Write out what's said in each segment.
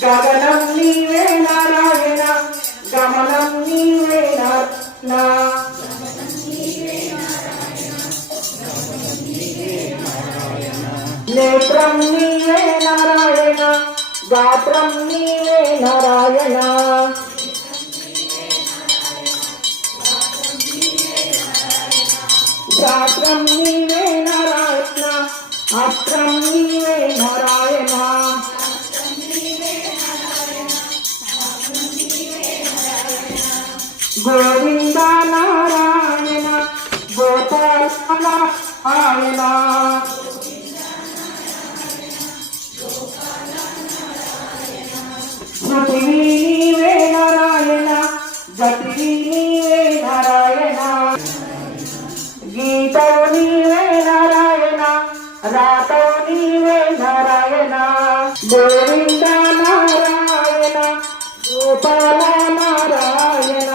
గగనం నీవే నారాయణ గమనం నీవే నేత్రం నీవే నారాయణ గాత్రం నీవే నారాయణ గాత్రం నీవే నారాయణ అస్త్రం నీవే నారాయణ గోవింద నారాయణ గోపాల నారాయణ పృథివీ నీవే నారాయణ గతి నీవే నారాయణ గీతో నీవే నారాయణ రాతో నీవే నారాయణ గోవింద నారాయణ గోపాల నారాయణ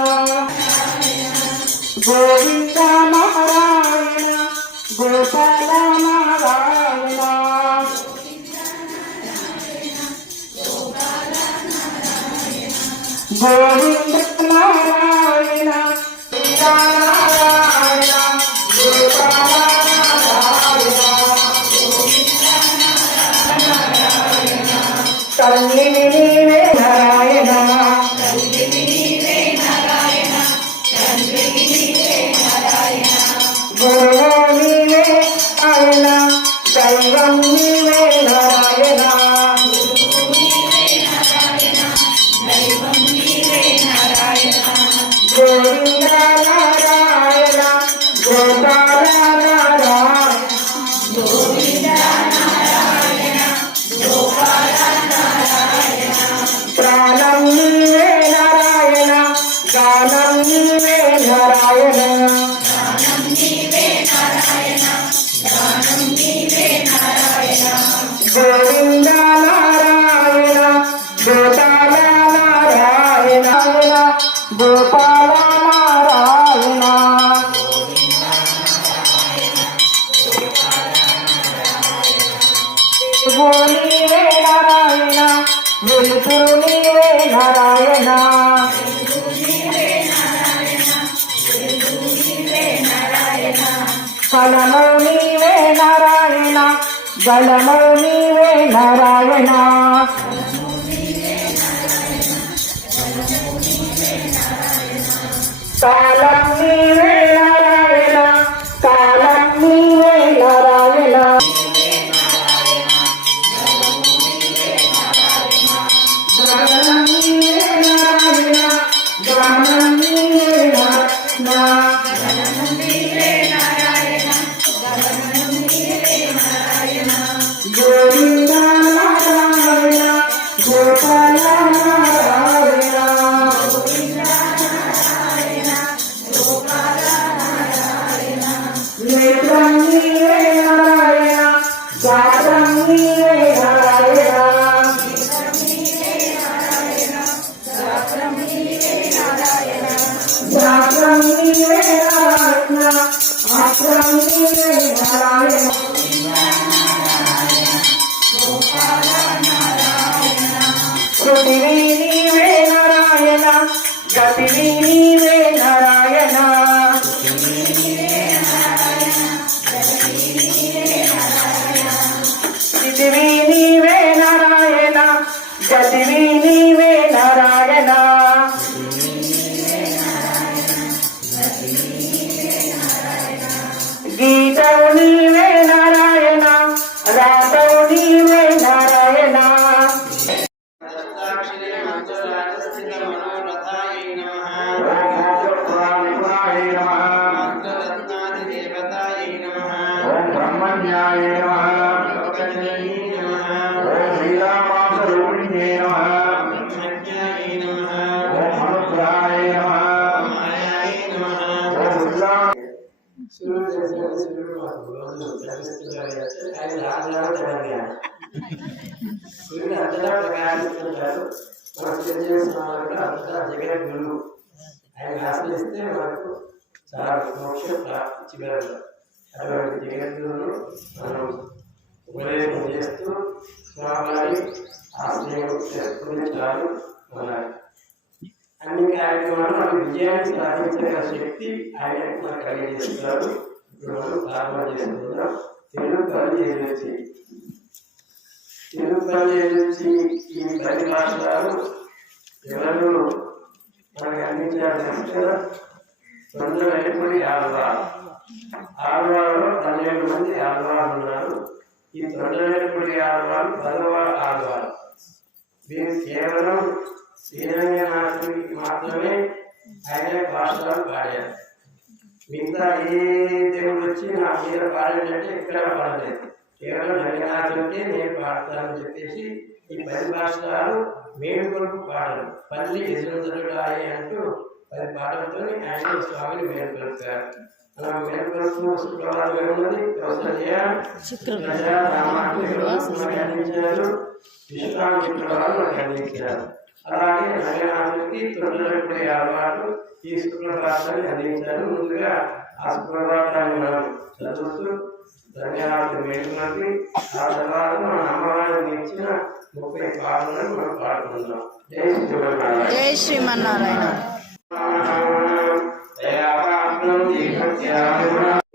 గోవింద నారాయణ గోపాల నారాయణ గోవింద నారాయణ నారాయణ గోపాల నారాయణ తల్లిని నీవే నారాయణ గురువు నీవే నారాయణ దైవం నీవే నారాయణ గోవింద నారాయణ గోపాల నారాయణ ప్రాణం నీవే నారాయణ గానం నీవే నారాయణ గోవింద నారాయణ గోపాల నారాయణ గోపాల నారాయణ నీవే నారాయణ వెలుతురు నీవే నారాయణ ఫలము నీవే నారాయణ బలము నీవే నారాయణ కాలం నీవే నారాయణ కాలం నీవే నారాయణ కాలం నీవే నారాయణ కాలం నీవే నారాయణ గోవింద నారాయణ గోపాల నారాయణ నేత్రం నీవే నారాయణ గాత్రం నీవే నారాయణ శాస్త్రం నీవే నారాయణ ఆశ్రం నీవే నారాయణ శృతివి నీవే నారాయణ గతివి నీవే నారాయణ స్థితివి నీవే నారాయణ గతివి నీవే నారాయణ గీతవు నీవే నారాయణ రాతవు నీవే నారాయణ బ్రహ్మణ్యాయ శ్రీరామాసరూపిణ్యే సూర్యుడు అంతటా ప్రకాశిస్తుంటారు. మనకు తెలియజేసిన వాళ్ళు కూడా అంతటా జగద్గురువు. ఆయన ఆశ్రయిస్తే మనకు చాలా మోక్షం ప్రాప్తించగలరు. అటువంటి జగద్గురువును మనం ఉపదేశం చేస్తూ స్వామి ఆశ్రయం చేసుకుని చాలు అన్నారు. అన్ని కార్యక్రమాలు మనకు విజయాన్ని సాధించగల శక్తి ఆయన మనకు కలిగజేస్తున్నారు. ఇప్పుడు మనం ప్రారంభం చేసుకుందాం. తెలుగు పని చేసి తెలుగు పని చేసి ఈ 10 భాషలు ఎవరు మనకు అందించాల్సి కదా. తొందరపడి ఆడవాళ్ళు 12 మంది ఆడవాళ్ళు ఉన్నారు. ఈ తొందరపడి ఆడవాళ్ళు 10వ ఆడవాళ్ళు. వీరు కేవలం శ్రీరంగనాథునికి మాత్రమే ఆయన భాషలు పాడారు. మిగతా ఏ దేవుడు వచ్చి నా మీద పాడాడంటే ఎక్కడ పాడలేదు. కేవలం రంగనాథుడికే నేను పాడతానని చెప్పేసి ఈ 10 భాషలు మేలుకొలుపు పాటలు పల్లి యశవంతుడాయి అంటూ 10 పాటలతో ఆయన స్వామిని మేలుకొల్పారు. అలా మేలుకొలుపు శుక్రవారం ఉన్నది. మనకు అందించారు. విశ్వామిత్రుడు మనకు అందించారు. అలాగే రంగనాథుడికి తొందరపడే అలవాటు ఈ శుక్రవారాన్ని అందించారు. ముందుగా ఆ శుక్రవారాన్ని మనం చదువుతూ రంగనాథుడు మేలుకొల్పి ఆ తర్వాత మన అమ్మవారిని ఇచ్చిన 30 పాటలను మనం పాడుకుందాం. జై శ్రీమన్నారాయణ. జై శ్రీమన్నారాయణ.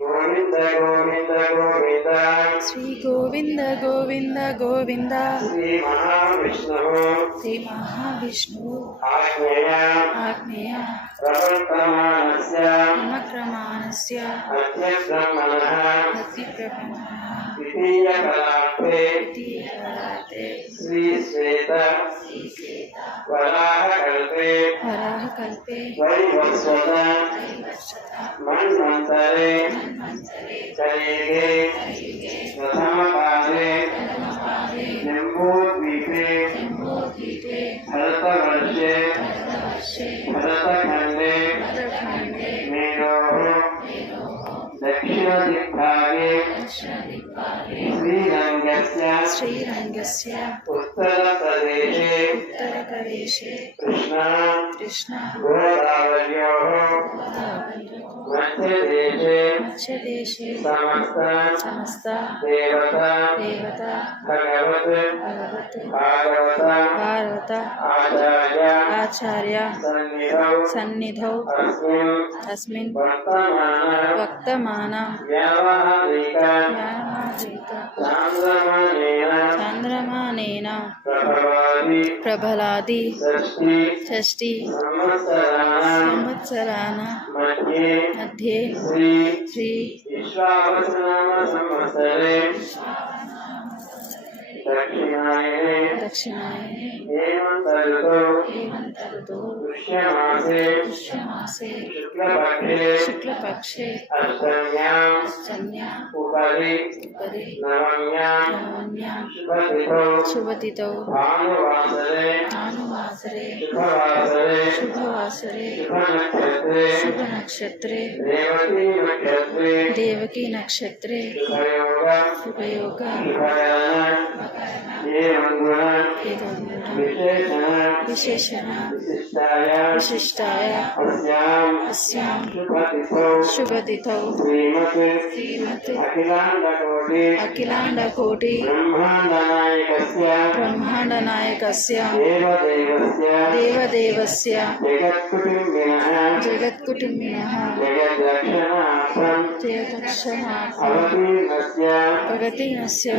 గోవింద గోవింద గోవింద శ్రీ గోవింద గోవింద గోవింద శ్రీ మహావిష్ణువు ఆజ్ఞేయ క్రమక్రమాణస్య అతిప్రభణః ద్వితీయకలాపే శ్రీ శ్వేత వరాహకల్పే వైవస్వత మన్వంతరే కలియుగే ప్రథమపాదే జంబూద్వీపే భరతవర్షే భరతఖండే మేరోః దక్షిణదిగ్భాగే दक्षिणदिक्पाले श्रीरङ्गस्य उत्तरप्रदेशे कृष्णा गोदावर्योः मध्यदेशे समस्त देवता भगवत भारत आचार्य सन्निधौ अस्मिन् वक्तमान व्यावहारिक चान्द्रमानेन प्रबलादि षष्टि संवत्सरान् मध्ये श्री विश्वावसुनाम संवत्सरे दक्षिणायने हेमन्त ऋतौ पुष्यमासे शुक्लपक्षे अष्टम्याम् उपरि नवम्यां शुभतिथौ भानुवासरे शुभवासरे शुभनक्षत्रे देवकी नक्षत्रे शुभयोग विशेषण विशिष्टाय अस्यां शुभतिथौ श्रीमत् अखिलाण्डकोटि ब्रह्माण्डनायकस्य देवदेवस्य जगत्कुटुम्बिनः भगतिनस्य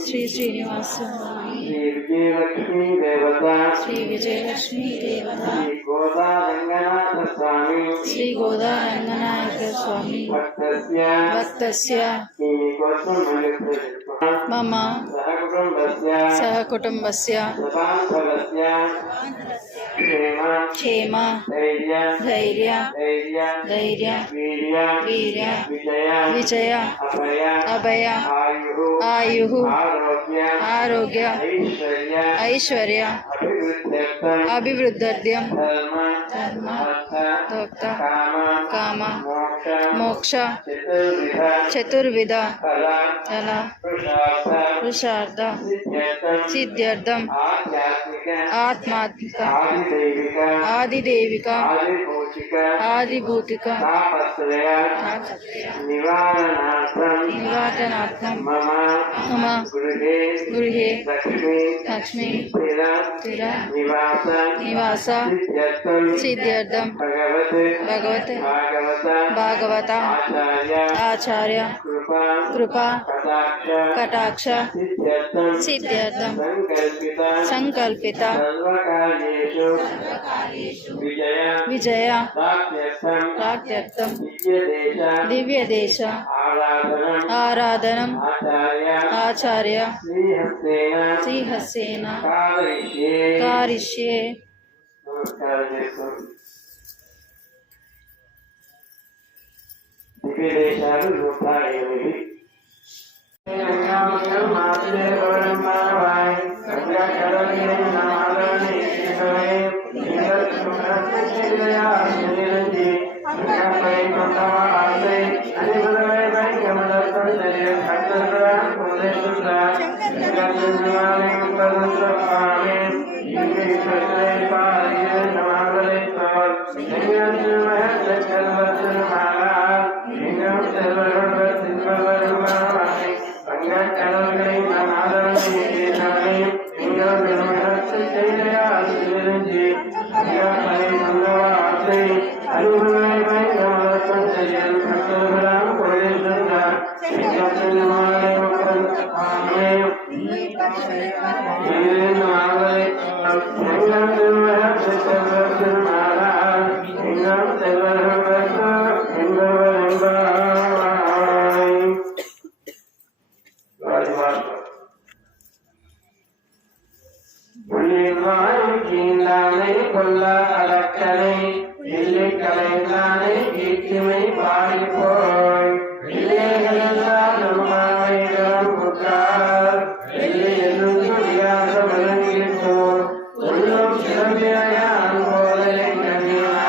श्री श्रीनिवास श्री विजयलक्ष्मी देवता श्री गोदारंगनायक स्वामी भक्तस्य मम सहकुटुम्बस्य क्षेम धैर्य वीर्य विजय अभय आयुः आरोग्य ऐश्वर्य अभिवृद्ध्यर्थं धर्म भक्त काम मोक्ष चतुर्विध फल पुरुषार्थ सिद्ध्यर्थम आत्मात्मिक आदिदेविक आदिभूतिक निवारणार्थं मम गृहे लक्ष्मी स्थिर निवास सिद्ध्यर्थं भगवत भागवत आचार्य कृपा कटाक्ष सिद्ध्यर्थं संकल्पित विजय प्राप्त्यर्थं दिव्यदेश आराधनम् आचार्य श्रीहस्तेन कारिष्ये दिव्यदेशाలు 108 Thank you.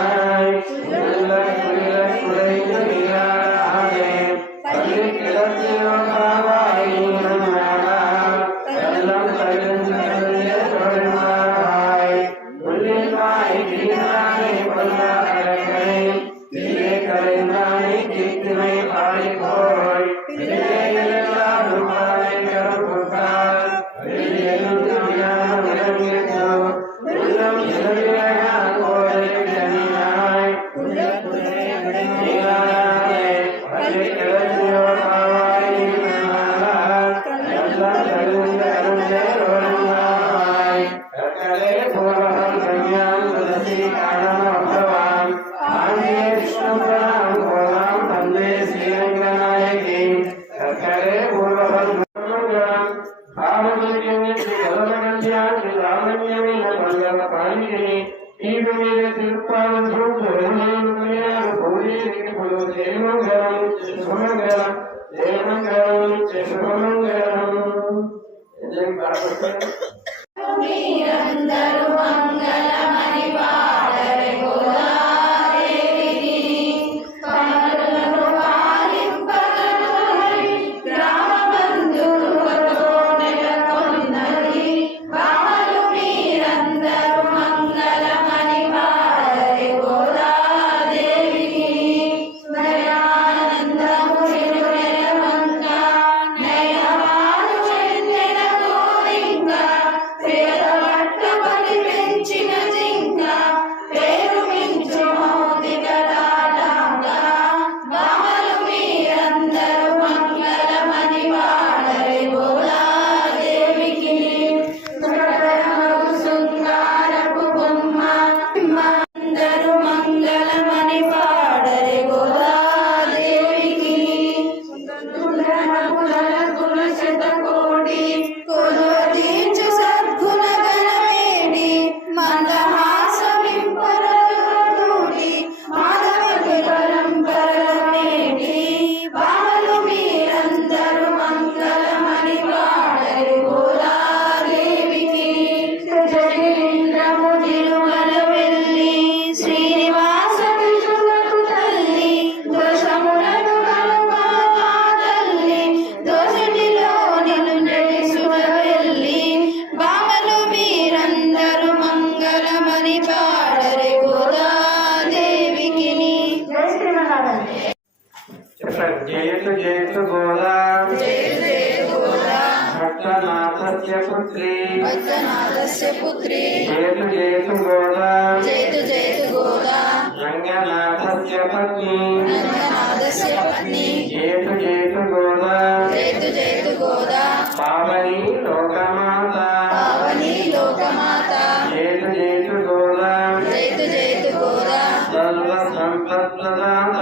పుత్రి వైద్యనాథస్య పుత్రి జేతు జేతు గోదా జైతు జైతు గోదా రంగనాథస్య పత్ని రంగనాథస్య పత్ని జేతు జేతు గోదా జైతు జైతు గోదా పావని లోకమాత పావని లోకమాత జేతు జేతు గోదా జైతు జైతు గోదా సర్వ సంపత్ప్రదాత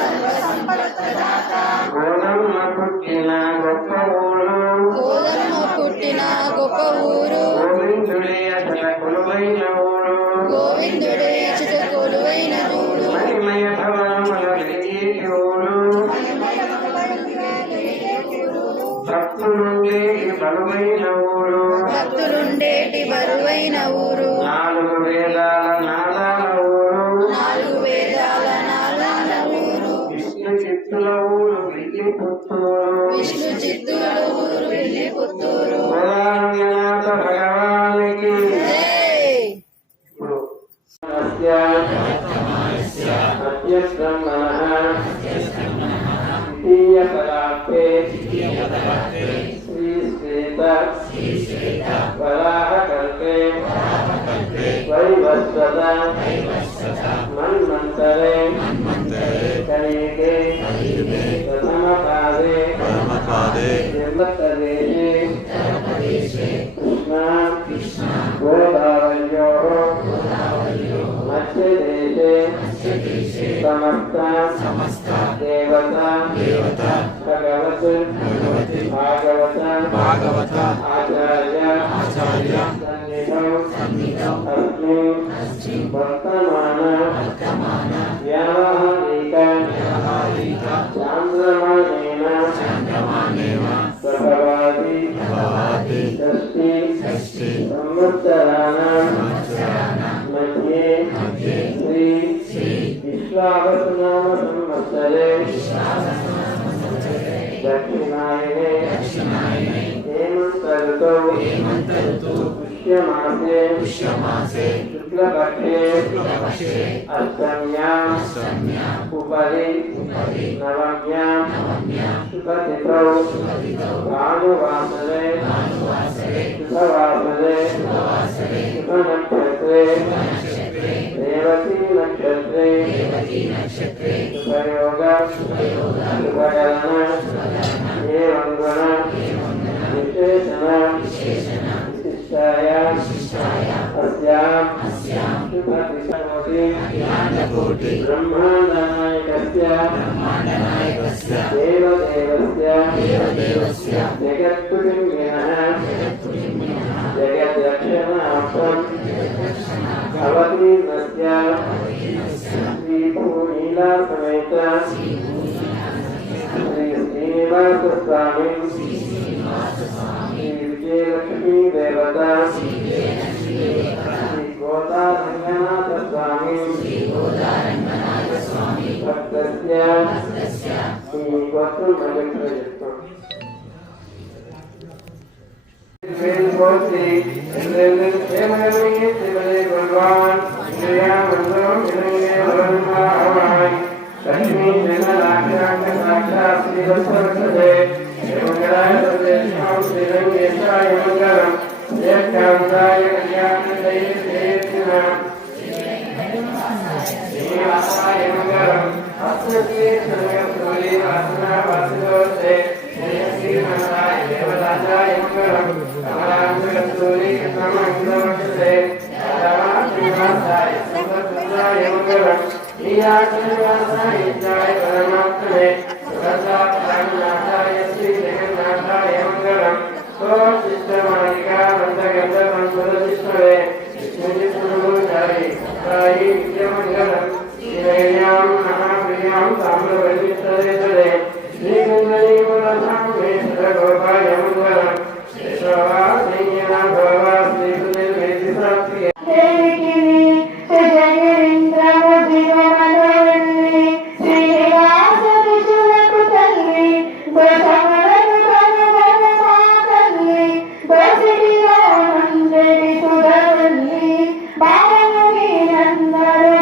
సర్వ సంపత్ప్రదాత గోదమ్మ పుట్టిన గొప్ప ఊరు గోధుమ పుట్టిన గొప్ప ఊరు గోవిందుడే అచట కొలువైన ఊరు గోవిందుడే అచట కొలువైన ఊరు మహిమయ భవనముల వెలిగేటి ఊరు భక్తులుండేటి బలువైన ఊరు భక్తులుండేటి బరువైన ఊరు నాలుగు వేదాల నాదాల ఊరు నాలుగు వేదాల నాదాల ఊరు విష్ణు చిత్తుల ఊరు విల్లి పుత్తూరు విష్ణు చిత్తుల ఊరు వెళ్ళి పుత్తూరు గోదారంగనాథ భగవానికి జై. ఇప్పుడు సత్యబ్రహ్మణః ద్వితీయ పదార్థే శ్రీశ్వేత వరాహకల్పే వైవస్వత మన్వంతరే కలియుగే ప్రథమపాదే నిర్మత్తదేశే కృష్ణ గోదావర్యోః మధ్యదేశే సమస్త దేవతా భగవత్ భాగవత ఆచార్య సన్నిధౌ అస్మిన్ వర్తమాన వ్యావహారిక చాంద్రమానేన ప్రభవాది షష్ఠి సంవత్సరాణం మధ్యే శ్రీ విశ్వావసునామ సంవత్సరే దక్షిణాయనే हेमंत ऋतौ पुष्यमासे शुक्लपक्षे अष्टम्याम् उपरि नवम्यां शुभतिथौ भानुवासरे शुभवासरे शुभनक्षत्रे रेवती नक्षत्रे शुभयोग शुभकरण एवं गुण विशेषण विशिष्टायां अस्यां शुभतिथि ब्रह्माण्डनायकस्य देवदेवस्य जगत्कुटुम्बिनः जगद्रक्षणार्थम् अवतीर्णस्य श्रीभूनीलासमेत श्री श्रीनिवासस्वामी श्री विजयलक्ष्मी देवता श्री गोदारंगनाथ स्वामी भक्तस्य श्री गौतम भजन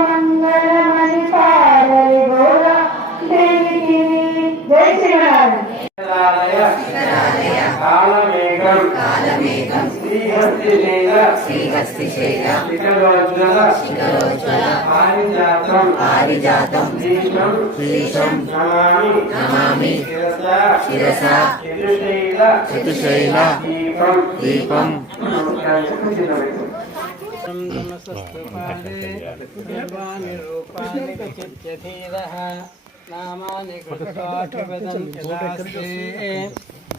మంగళమని పాడలి గోరా దేవికి శిఖరోజ్వల పారిజాతం శ్రీశం నమామి శిరసా చతుశైల దీపం నామాని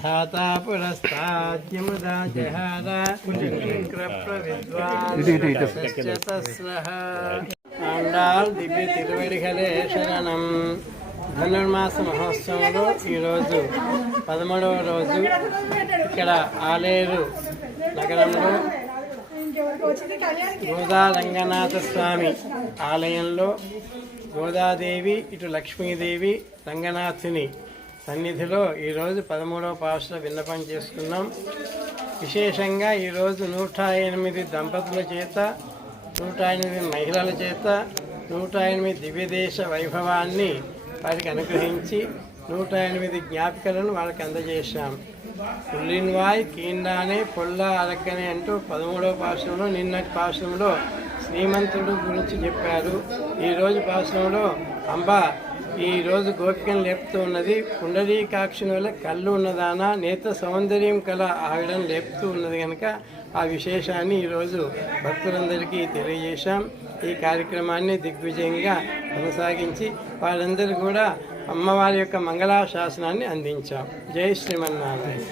ధాతా పురస్తాద్యముదా జహార ఆండాల్ దివ్య తిరువడిగలే శరణం. ధనుర్మాస మహోత్సవంలో ఈరోజు 13వ రోజు ఇక్కడ ఆలేరు నగరంలో గోదా రంగనాథ స్వామి ఆలయంలో గోదాదేవి ఇటు లక్ష్మీదేవి రంగనాథుని సన్నిధిలో ఈరోజు 13వ పాసుల విన్నపం చేసుకున్నాం. విశేషంగా ఈరోజు 108 దంపతుల చేత 108 మహిళల చేత 108 దివ్యదేశ వైభవాన్ని వారికి అనుగ్రహించి 108 జ్ఞాపికలను వాళ్ళకి అందజేశాం. పుల్లిన్వాయ్ కీండానే పొల్ల అరక్కనే అంటూ 13వ పాసురంలో నిన్నటి పాసురంలో శ్రీమంతుడు గురించి చెప్పారు. ఈరోజు పాసురంలో అంబ ఈరోజు గోపికను లేపుతూ ఉన్నది. పుండరీకాక్షుని వల్ల కళ్ళు ఉన్నదానా నేత్ర సౌందర్యం కల ఆవిడను లేపుతూ ఉన్నది కనుక ఆ విశేషాన్ని ఈరోజు భక్తులందరికీ తెలియజేశాం. ఈ కార్యక్రమాన్ని దిగ్విజయంగా కొనసాగించి వారందరూ కూడా అమ్మవారి యొక్క మంగళాశాసనాన్ని అందించాం. జై శ్రీమన్నారాయణ.